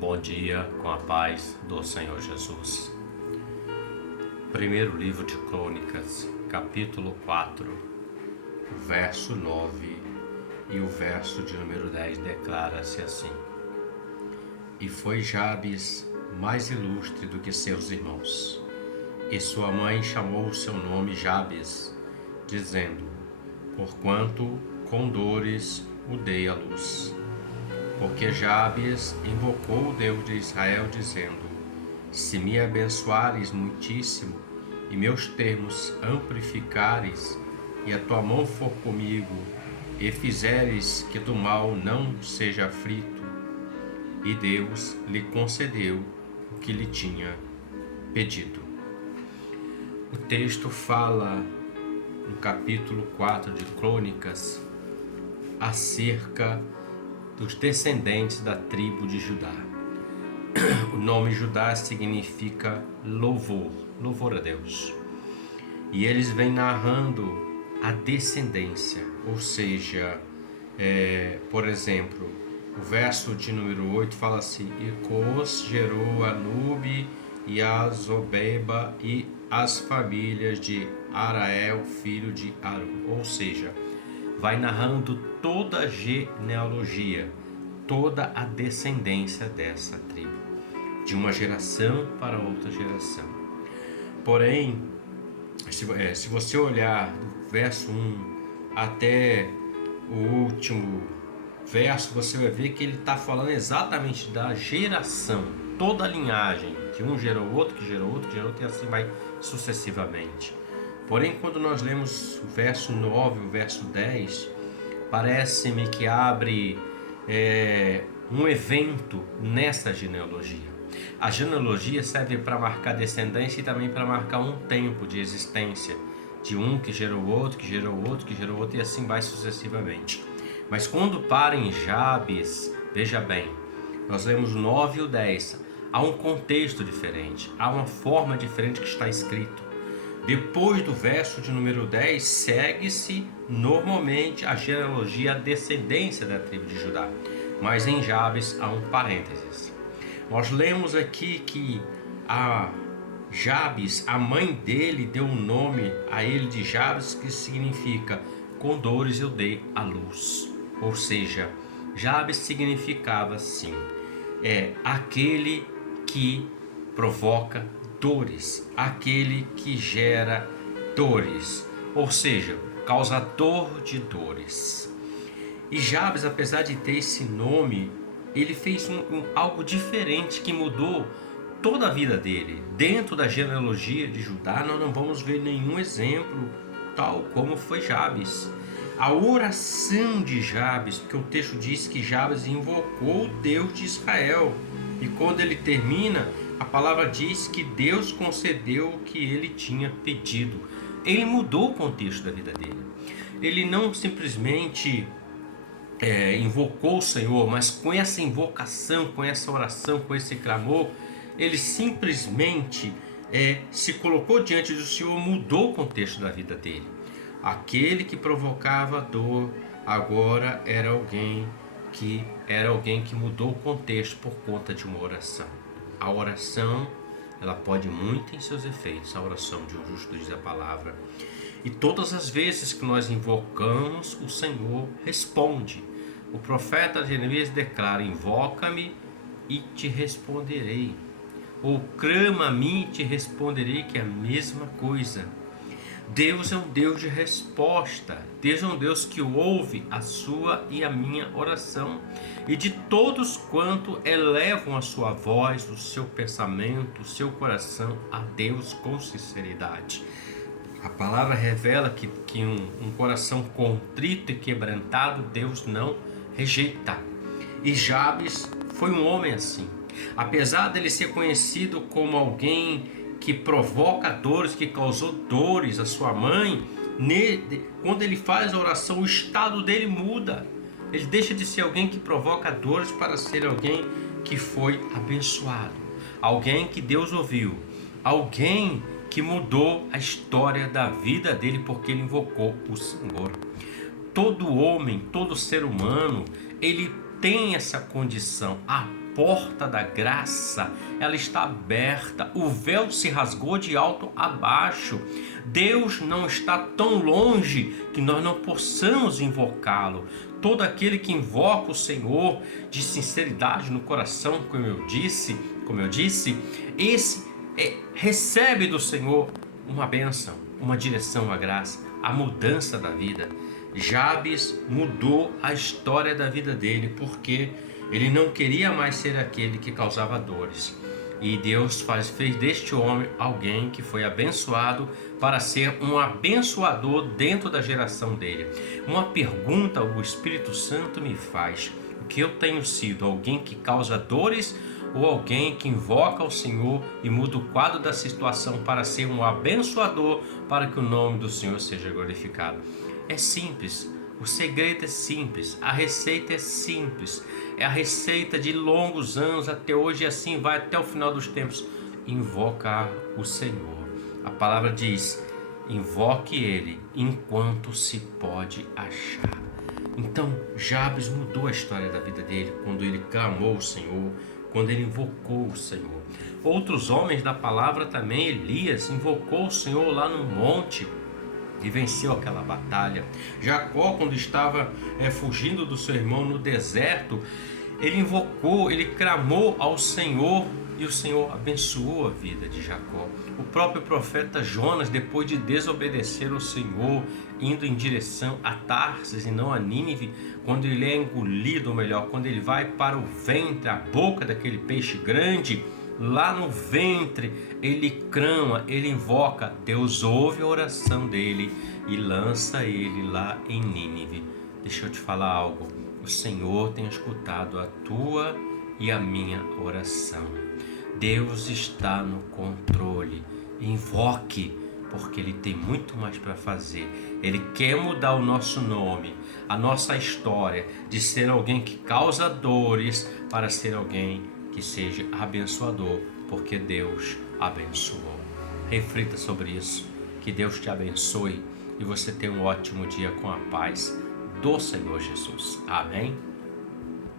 Bom dia, com a paz do Senhor Jesus. Primeiro livro de Crônicas, capítulo 4, o verso 9 e o verso de número 10 declara-se assim: E foi Jabes mais ilustre do que seus irmãos, e sua mãe chamou o seu nome Jabes, dizendo: Porquanto com dores o dei à luz. Porque Jabes invocou o Deus de Israel, dizendo: Se me abençoares muitíssimo, e meus termos amplificares, e a tua mão for comigo, e fizeres que do mal não seja aflito. E Deus lhe concedeu o que lhe tinha pedido. O texto fala, no capítulo 4 de Crônicas, acerca dos descendentes da tribo de Judá. O nome Judá significa louvor, louvor a Deus. E eles vêm narrando a descendência, ou seja, por exemplo, o verso de número 8 fala assim: E Cos gerou a Nube e a Zobeba e as famílias de Arael, filho de Aru. Ou seja, vai narrando toda a genealogia, toda a descendência dessa tribo, de uma geração para outra geração. Porém, se você olhar do verso 1 até o último verso, você vai ver que ele está falando exatamente da geração, toda a linhagem, que um gerou outro, que gerou outro, que gerou outro, e assim vai sucessivamente. Porém, quando nós lemos o verso 9 e o verso 10, parece-me que abre um evento nessa genealogia. A genealogia serve para marcar descendência e também para marcar um tempo de existência, de um que gerou outro, que gerou outro, que gerou outro, e assim vai sucessivamente. Mas quando para em Jabes, veja bem, nós lemos o 9 e o 10, há um contexto diferente, há uma forma diferente que está escrito. Depois do verso de número 10, segue-se normalmente a genealogia, a descendência da tribo de Judá. Mas em Jabes há um parênteses. Nós lemos aqui que a Jabes, a mãe dele, deu um nome a ele de Jabes, que significa com dores eu dei à luz. Ou seja, Jabes significava assim, aquele que provoca dores, aquele que gera dores, ou seja, causador de dores. E Jabes, apesar de ter esse nome, ele fez algo diferente que mudou toda a vida dele. Dentro da genealogia de Judá, nós não vamos ver nenhum exemplo tal como foi Jabes. A oração de Jabes, porque o texto diz que Jabes invocou o Deus de Israel, e quando ele termina, a palavra diz que Deus concedeu o que ele tinha pedido. Ele mudou o contexto da vida dele. Ele não simplesmente invocou o Senhor, mas com essa invocação, com essa oração, com esse clamor, ele simplesmente se colocou diante do Senhor, mudou o contexto da vida dele. Aquele que provocava dor agora era alguém que mudou o contexto por conta de uma oração. A oração, ela pode muito em seus efeitos, a oração de um justo, diz a palavra. E todas as vezes que nós invocamos, o Senhor responde. O profeta Jeremias declara: invoca-me e te responderei. Ou clama a mim e te responderei, que é a mesma coisa. Deus é um Deus de resposta. Deus é um Deus que ouve a sua e a minha oração, e de todos quanto elevam a sua voz, o seu pensamento, o seu coração a Deus com sinceridade. A palavra revela que um coração contrito e quebrantado Deus não rejeita. E Jabes foi um homem assim. Apesar dele ser conhecido como alguém que provoca dores, que causou dores à sua mãe, quando ele faz a oração, o estado dele muda. Ele deixa de ser alguém que provoca dores para ser alguém que foi abençoado, alguém que Deus ouviu, alguém que mudou a história da vida dele porque ele invocou o Senhor. Todo homem, todo ser humano, ele tem essa condição. A porta da graça, ela está aberta. O véu se rasgou de alto a baixo. Deus não está tão longe que nós não possamos invocá-lo. Todo aquele que invoca o Senhor de sinceridade no coração, como eu disse, esse recebe do Senhor uma bênção, uma direção, uma graça, a mudança da vida. Jabes mudou a história da vida dele, porque ele não queria mais ser aquele que causava dores. E Deus fez deste homem alguém que foi abençoado para ser um abençoador dentro da geração dele. Uma pergunta o Espírito Santo me faz: o que eu tenho sido? Alguém que causa dores ou alguém que invoca o Senhor e muda o quadro da situação para ser um abençoador, para que o nome do Senhor seja glorificado? É simples. O segredo é simples, a receita é simples, é a receita de longos anos até hoje, e assim vai até o final dos tempos. Invocar o Senhor. A palavra diz: invoque Ele enquanto se pode achar. Então Jabes mudou a história da vida dele quando ele clamou o Senhor, quando ele invocou o Senhor. Outros homens da palavra também, Elias invocou o Senhor lá no monte e venceu aquela batalha. Jacó, quando estava fugindo do seu irmão no deserto, ele invocou, ele clamou ao Senhor e o Senhor abençoou a vida de Jacó. O próprio profeta Jonas, depois de desobedecer ao Senhor, indo em direção a Tarsis e não a Nínive, quando ele é engolido, ou melhor, quando ele vai para o ventre, a boca daquele peixe grande, lá no ventre, ele clama, ele invoca. Deus ouve a oração dele e lança ele lá em Nínive. Deixa eu te falar algo. O Senhor tem escutado a tua e a minha oração. Deus está no controle. Invoque, porque Ele tem muito mais para fazer. Ele quer mudar o nosso nome, a nossa história, de ser alguém que causa dores para ser alguém que seja abençoador, porque Deus abençoou. Reflita sobre isso. Que Deus te abençoe e você tenha um ótimo dia com a paz do Senhor Jesus. Amém?